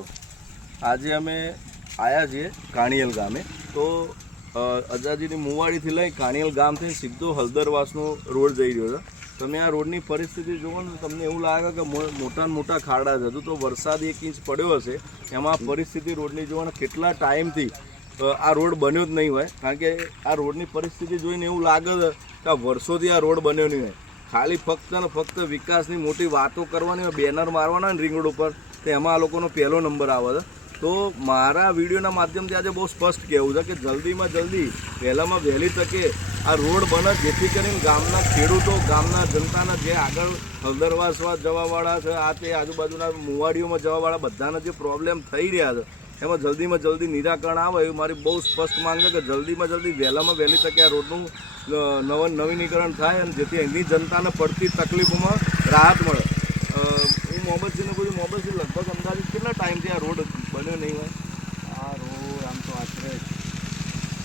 આજે અમે આવ્યા છીએ કાણિયલ ગામે. તો અજાજીની મુવાડીથી લઈ કાણિયલ ગામથી સીધો હળદરવાસનો રોડ જઈ રહ્યો છે. તમે આ રોડની પરિસ્થિતિ જુઓ ને તમને એવું લાગે કે મોટા મોટા ખાડા છે. હજુ તો વરસાદ 1 ઇંચ પડ્યો હશે. એમાં પરિસ્થિતિ રોડની જુઓ ને કેટલા ટાઈમથી આ રોડ બન્યો જ નહીં હોય. કારણ કે આ રોડની પરિસ્થિતિ જોઈને એવું લાગે છે કે આ વર્ષોથી આ રોડ બન્યો નહીં હોય. ખાલી ફક્ત ને ફક્ત વિકાસની મોટી વાતો કરવાની હોય, બેનર મારવાના ને રિંગ રોડ ઉપર, તો એમાં આ લોકોનો પહેલો નંબર આવે છે. તો મારા વિડીયોના માધ્યમથી આજે બહુ સ્પષ્ટ કહેવું છે કે જલ્દીમાં જલ્દી વહેલામાં વહેલી તકે આ રોડ બને, જેથી કરીને ગામના ખેડૂતો, ગામના જનતાના જે આગળ હળદરવાસમાં જવાવાળા છે, આ તે આજુબાજુના મુવાડીઓમાં જવાવાળા બધાના જે પ્રોબ્લેમ થઈ રહ્યા છે એમાં જલ્દીમાં જલ્દી નિરાકરણ આવે એવી મારી બહુ સ્પષ્ટ માંગ છે કે જલ્દીમાં જલ્દી વહેલામાં વહેલી તકે આ રોડનું નવીનીકરણ થાય અને જેથી અહીંની જનતાને પડતી તકલીફોમાં રાહત મળે. હું મોહમ્મદજીને પૂછ્યું, મોહમ્મદજી લગભગ અંદાજિત કેટલા ટાઈમથી આ રોડ બન્યો નહીં હોય? આ રોડ આમ તો આશરે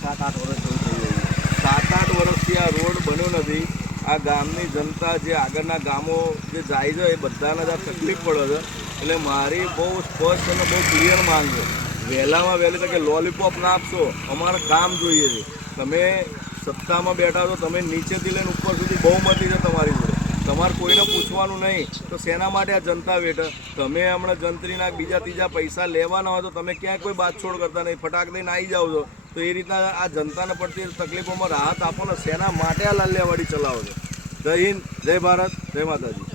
7-8 વર્ષ જેવું થઈ ગયું. 7-8 વર્ષથી આ રોડ બન્યો નથી. આ ગામની જનતા જે આગળના ગામો જે જાય છે એ બધાને જ આ તકલીફ પડે છે. એટલે મારી બહુ સ્પષ્ટ અને બહુ ક્લિયર માંગ છે, વહેલામાં વહેલી તકે લોલીપોપ ના આપશો, અમારે કામ જોઈએ છે. તમે સત્તામાં બેઠા છો, તમે નીચેથી લઈને ઉપર સુધી બહુમતી છે તમારી જોડે, તમારે કોઈને પૂછવાનું નહીં, તો શેના માટે આ જનતા બેઠે? તમે હમણાં જંત્રીના બીજા ત્રીજા પૈસા લેવાના હોય તો તમે ક્યાંય કોઈ બાતછોડ કરતા નહીં, ફટાક દઈને આવી જાઓ છો. તો એ રીતના આ જનતાને પડતી તકલીફોમાં રાહત આપો ને, શેના માટે આ લાલ્યાવાડી ચલાવો છો? જય હિન્દ, જય ભારત, જય માતાજી.